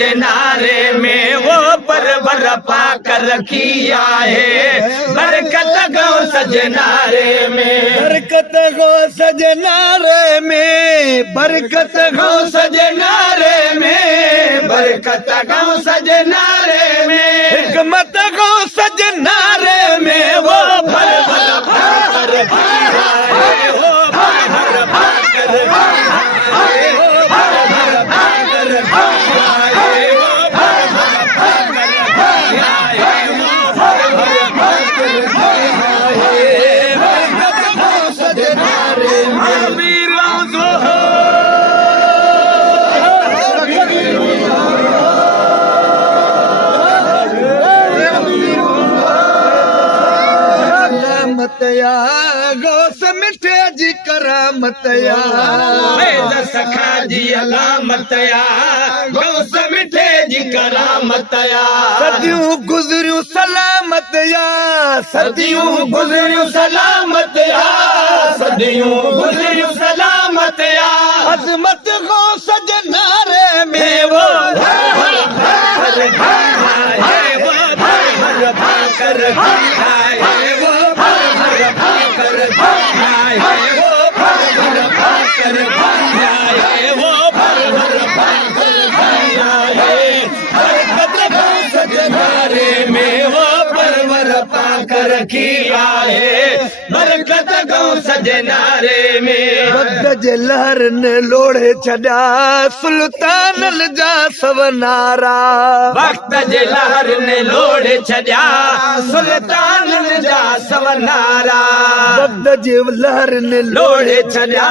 सजनारे में वो परवर पाकर रखिया है बरकत गो सजनारे में बरकत गो सजनारे में बरकत गो सजनारे में बरकत गो सजनारे में हिकमत गो सजनारे में वो भर भर पाकर रखिया है वो भर भर पाकर रखिया है वो भर भर पाकर रखिया है वो भर भर पाकर रखिया है वो भर भर पाकर रखिया है बरकत गो सजनारे में वीरों जो करामतया गौस मिठे जी करामतया सखा जी अलामतया गौस मिठे जी करामतया सदियूं गुज़रियूं सलामतया सदियूं गुज़रियूं सलामतया सदियूं गुज़रियूं सलामतया अज़मत गो सजनारे में वो भर भर पाकर रखिया है वो भर भर पाकर रखिया है वो भर भर पाकर रखिया है वो भर भर पाकर रखिया है वो भर भर पाकर रखिया है बरकत गो सजनारे में वो परवर पाकर रखिया है बरकत गो सजनारे में वक़्त जे लहर ने लोड़े छॾिया सुल्तानल जा सवनारा वक्त जे लहर ने लोड़े छॾिया सुल्तानन जा सवनारा वक़्त जे लहर ने लोड़े छॾिया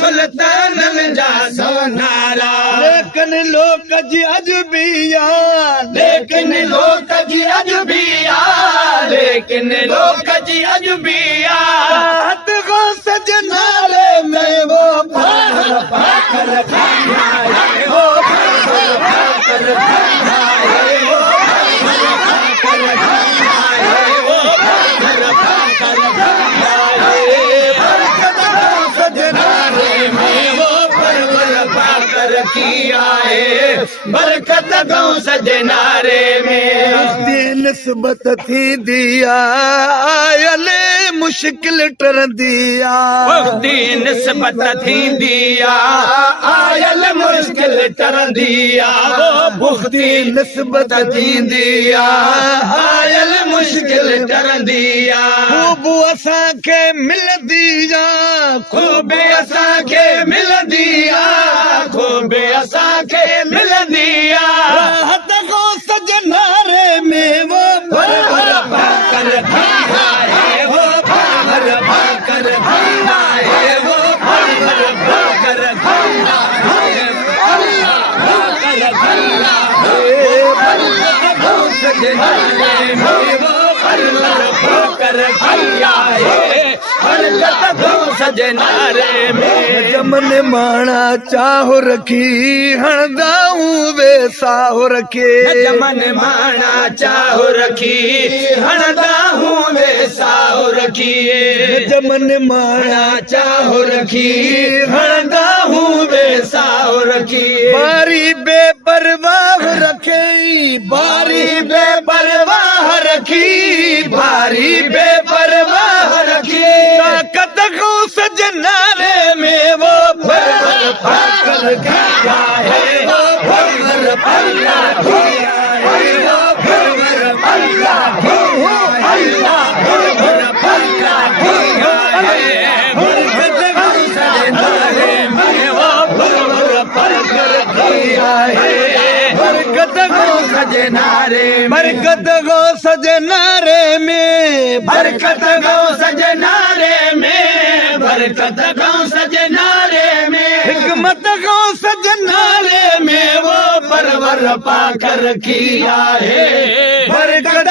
सुल्तानन जा सवनारा लेकिन लोक जी अजबिया लेकिन लोक जी अजबिया लेकिन लोक जी अजबिया राहत गो सजनारे में वो भर पाकर रखिया है वो भर पाकर रखिया है वो भर पाकर रखिया है वो भर पाकर रखिया है बरकत गो सजनारे में वो परवर पाकर रखिया है बरकत गो सजनारे में निस्बत थी दिया आयल मुश्किल टर दिया वक्ती निस्बत थी दिया आयल मुश्किल टर दिया वो बुख्ती निस्बत थी दिया आयल मुश्किल टर दिया खूब असां खे मिल दिया खूब असां खे मिल दिया खूब असां खे मिल दिया राहत गो सजनारे में वो भर भर पाकर रखिया है वो भर भर पाकर रखिया है वो भर भर पाकर रखिया है अल्लाह पाकर रखिया है अल्लाह गो सजनारे में वो भर भर पाकर रखिया है बरकत गो सजनारे में जमन माणा चाहो रखी हणदाऊं वे साहो रखे जमन माना चाहो रखी हणदा हूँ वे साहो रखिए जमन माणा चाहो रखी हणदा हूँ वे साहो रखिए बारी बेपरवाह रखे बारी बेपरवाह रखी बारी बेपरवाह रखी ताकत को सजनारे में वो भर भर पाकर रखिया है वो भर भर पाकर रखिया है वो भर भर पाकर रखिया है अल्लाह भर भर पाकर रखिया है बरकत गो सजनारे में वो भर भर पाकर रखिया है बरकत गो सजनारे बरकत गो सजनारे में बरकत गो सजनारे में बरकत गो सजनारे में हिकमत गो सजनारे में वो परवर पाकर रखिया है बरकत